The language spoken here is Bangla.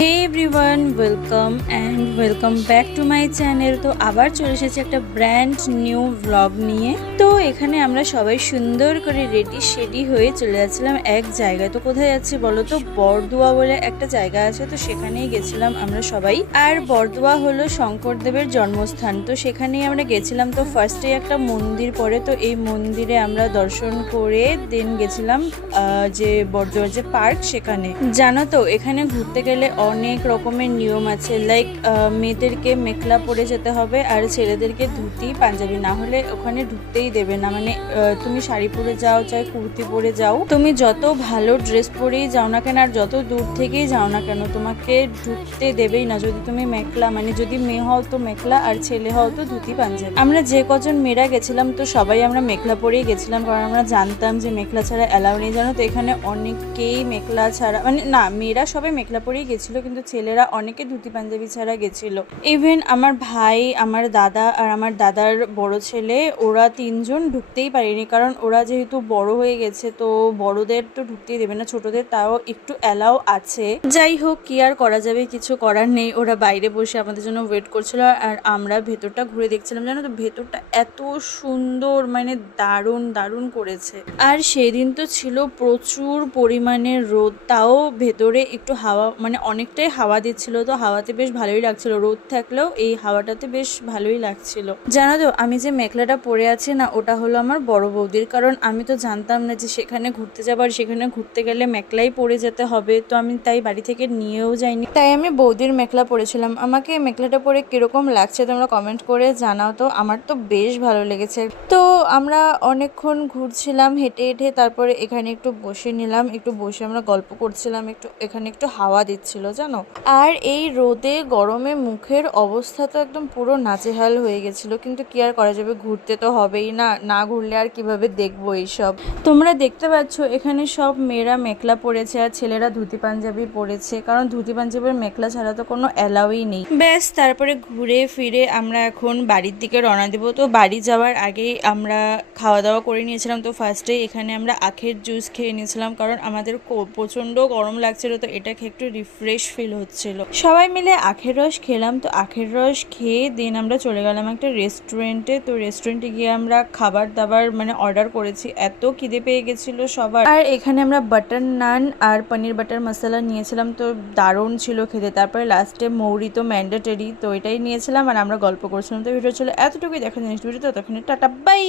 Hey everyone, welcome back to my channel. তো আবার চলে এসেছি একটা ব্র্যান্ড নিউ ব্লগ নিয়ে। তো এখানে আমরা সবাই সুন্দর করে রেডি হয়ে চলে যাচ্ছিলাম এক জায়গায়। তো কোথায় যাচ্ছি বলো তো? বরদোয়া বলে একটা জায়গা আছে, তো সেখানেই গেছিলাম আমরা সবাই। আর বরদোয়া হলো শঙ্করদেবের জন্মস্থান, তো সেখানেই আমরা গেছিলাম। তো ফার্স্টে একটা মন্দির পড়ে, তো এই মন্দিরে আমরা দর্শন করে দেন গেছিলাম যে বরদোয়ার যে পার্ক, সেখানে। জানো তো এখানে ঘুরতে গেলে অনেক রকমের নিয়ম আছে। লাইক মেয়েদেরকে মেখলা পরে যেতে হবে, আর ছেলেদেরকে ধুতি পাঞ্জাবি, না হলে ওখানে ঢুকতেই দেবে না। মানে তুমি শাড়ি পরে যাও চাই কুর্তি পরে যাও, তুমি যত ভালো ড্রেস পরেই যাও না কেন আর যত দূর থেকেই যাও না কেন, তোমাকে ঢুকতে দেবেই না যদি তুমি মেখলা, মানে যদি মেয়ে হও তো মেখলা আর ছেলে হও তো ধুতি পাঞ্জাবি। আমরা যে কজন মেয়েরা গেছিলাম তো সবাই আমরা মেখলা পরেই গেছিলাম, কারণ আমরা জানতাম যে মেখলা ছাড়া অ্যালাউ নেই। জানো তো এখানে অনেকেই মেখলা ছাড়া, মানে না, মেয়েরা সবাই মেখলা পরেই গেছিল, কিন্তু ছেলেরা অনেকে ধুতি পাঞ্জাবি ছাড়া গেছিল। ইভেন আমার ভাই, আমার দাদা আর আমার দাদার বড় ছেলে, ওরা তিনজন ঢুকতেই পারেনি, কারণ ওরা যেহেতু বড় হয়ে গেছে তো বড়দের তো ঢুকতেই দেবে না, ছোটদের তাও একটু অ্যালাউ আছে। যাই হোক, কি আর করা যাবে, কিছু করার নেই। ওরা বাইরে বসে আমাদের জন্য ওয়েট করছিল আর আমরা ভেতরটা ঘুরে দেখছিলাম। জানো তো ভেতরটা এত সুন্দর, মানে দারুণ দারুণ করেছে। আর সেদিন তো ছিল প্রচুর পরিমাণে রোদ, তাও ভেতরে একটু হাওয়া, মানে অনেকটাই হাওয়া দিচ্ছিল, তো হাওয়াতে বেশ ভালোই লাগছিল। রোদ থাকলেও এই হাওয়াটাতে বেশ ভালোই লাগছিল। জানো তো আমি যে মেখলাটা পরে আছি না, ওটা হলো আমার বড় বৌদির, কারণ আমি তো জানতাম না যে সেখানে ঘুরতে যাবো আর সেখানে ঘুরতে গেলে মেখলাই পরে যেতে হবে, তো আমি তাই বাড়ি থেকে নিয়েও যাইনি, তাই আমি বৌদির মেখলা পরেছিলাম। আমাকে মেখলাটা পরে কিরকম লাগছে তোমরা কমেন্ট করে জানাও। তো আমার তো বেশ ভালো লেগেছে। তো আমরা অনেকক্ষণ ঘুরছিলাম হেঁটে হেঁটে, তারপরে এখানে একটু বসে নিলাম, একটু বসে আমরা গল্প করছিলাম, এখানে একটু হাওয়া দিচ্ছিল জানো। আর এই রোদে গরমে মুখের অবস্থা তো একদম পুরো নাজেহাল হয়ে গেছিল, কিন্তু কি আর করা যাবে, ঘুরতে তো হবেই না, না ঘুরলে আর কিভাবে দেখবো এইসব। তোমরা দেখতে পাচ্ছ এখানে সব মেয়েরা মেখলা পরেছে আর ছেলেরা ধুতি পাঞ্জাবি পরেছে, কারণ ধুতি পাঞ্জাবির মেখলা ছাড়া তো কোনো অ্যালাউই নেই। ব্যাস, তারপরে ঘুরে ফিরে আমরা এখন বাড়ির দিকে রওনা দেবো। তো বাড়ি যাওয়ার আগেই আমরা খাওয়া দাওয়া করে নিয়েছিলাম। তো ফার্স্টে এখানে আমরা আখের জুস খেয়ে নিয়েছিলাম, কারণ আমাদের প্রচণ্ড গরম লাগছিল, তো এটা খেয়ে একটু রিফ্রেশ ফিল হচ্ছিল। সবাই মিলে আখের রস খেলাম। তো আখের রস খেয়ে দেন আমরা চলে গেলাম একটা রেস্টুরেন্টে। তো রেস্টুরেন্টে গিয়ে আমরা খাবার দাবার মানে অর্ডার করেছি, এত খিদে পেয়ে গেছিলো সবার। আর এখানে আমরা বাটার নান আর পনির বাটার মশলা নিয়েছিলাম, তো দারুণ ছিল খেতে। তারপরে লাস্টে মৌরি তো ম্যান্ডেটরি, তো এটাই নিয়েছিলাম আর আমরা গল্প করছিলাম। তো ভিডিও ছিল এতটুকুই, দেখা জিনিস ভিডিও, তো তখন টাটা বাই।